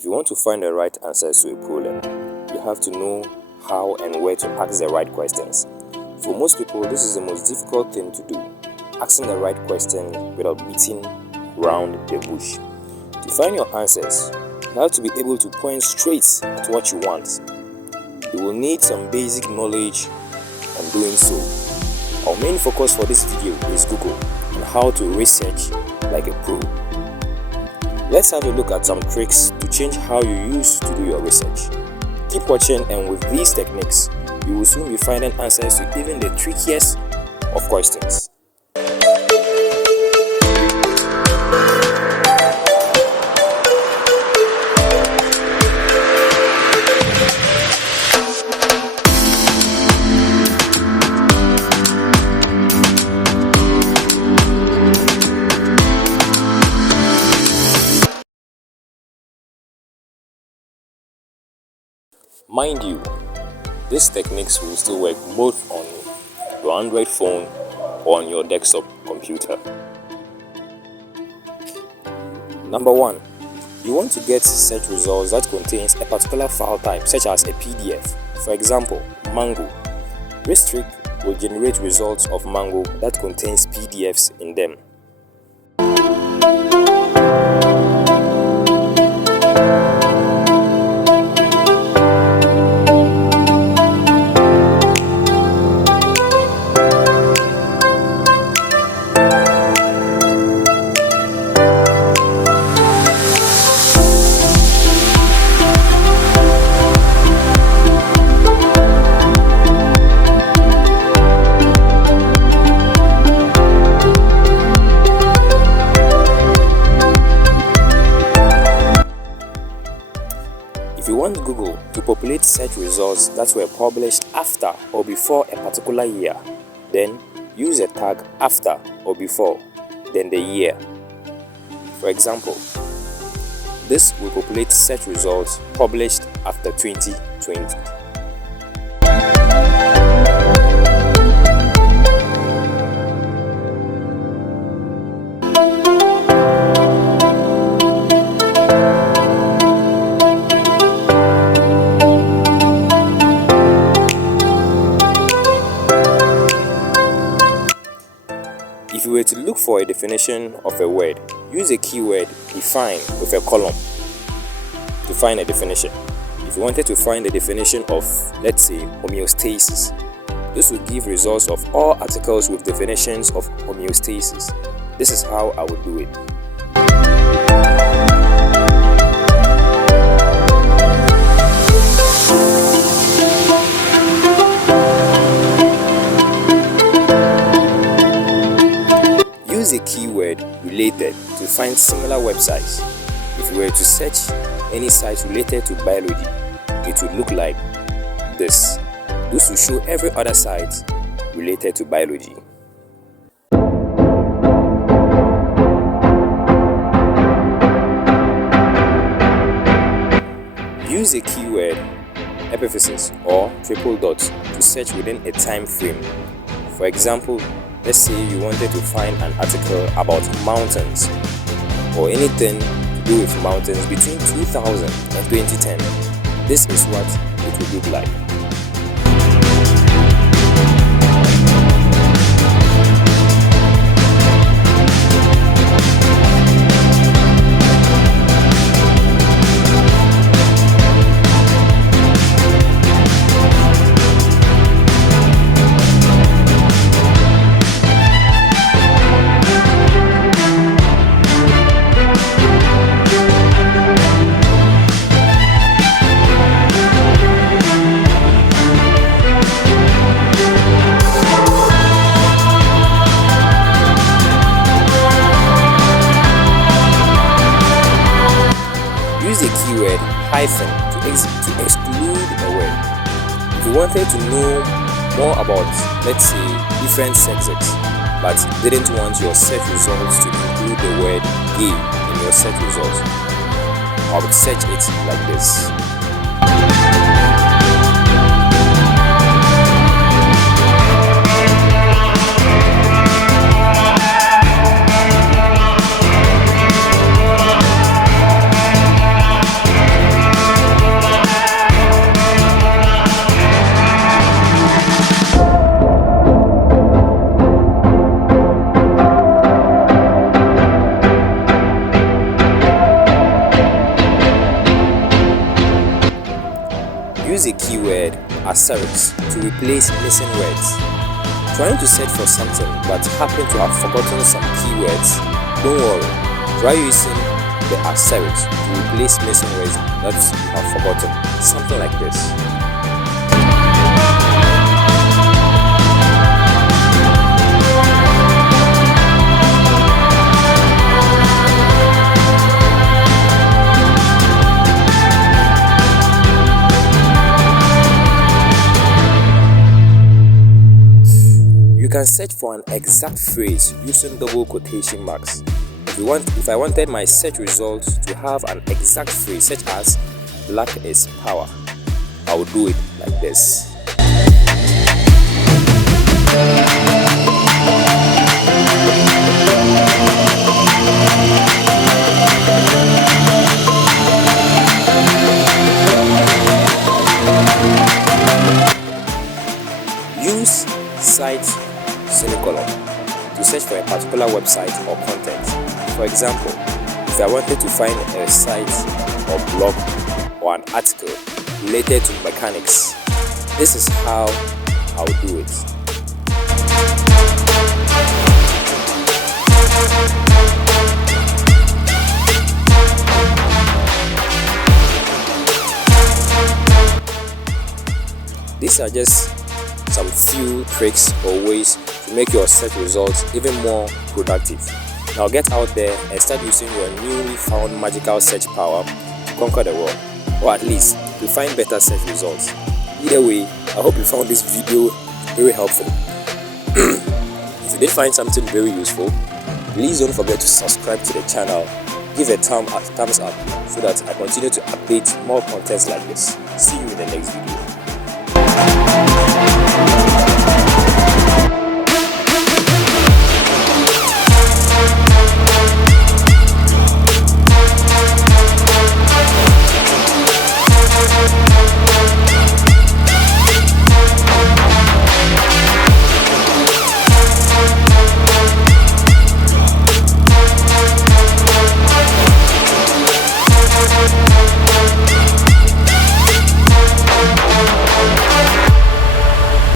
If you want to find the right answers to a problem, you have to know how and where to ask the right questions. For most people, this is the most difficult thing to do, asking the right question without beating around the bush. To find your answers, you have to be able to point straight at what you want. You will need some basic knowledge on doing so. Our main focus for this video is Google and how to research like a pro. Let's have a look at some tricks to change how you used to do your research. Keep watching, and with these techniques, you will soon be finding answers to even the trickiest of questions. Mind you, these techniques will still work both on your Android phone or on your desktop computer. Number 1. You want to get search results that contains a particular file type, such as a PDF. For example, Mango. This trick will generate results of Mango that contains PDFs in them. If you want Google to populate search results that were published after or before a particular year, then use a tag after or before, then the year. For example, this will populate search results published after 2020. If you were to look for a definition of a word, use a keyword define with a column to find a definition. If you wanted to find the definition of, let's say, homeostasis, this will give results of all articles with definitions of homeostasis. This is how I would do it. Use a keyword related to find similar websites. If you were to search any site related to biology, it would look like this. This will show every other site related to biology. Use a keyword epiphysis or triple dots to search within a time frame. For example, let's say you wanted to find an article about mountains or anything to do with mountains between 2000 and 2010. This is what it would look like. Use a keyword hyphen to exclude a word. If you wanted to know more about, let's say, different sexes, but didn't want your search results to include the word gay in your search results, I would search it like this. use a keyword asterisk to replace missing words. Trying to search for something but happen to have forgotten some keywords? Don't worry, try using the asterisk to replace missing words that you have forgotten. Something like this. You can search for an exact phrase using double quotation marks. If I wanted my search results to have an exact phrase such as "luck is power," I would do it like this. Use cite semicolon to search for a particular website or content. For example, if I wanted to find a site or blog or an article related to mechanics, this is how I'll do it. These are just some few tricks or ways to make your search results even more productive. Now get out there and start using your newly found magical search power to conquer the world, or at least to find better search results. Either way, I hope you found this video very helpful. If you did find something very useful, please don't forget to subscribe to the channel, give a thumbs up so that I continue to update more contents like this. See you in the next video.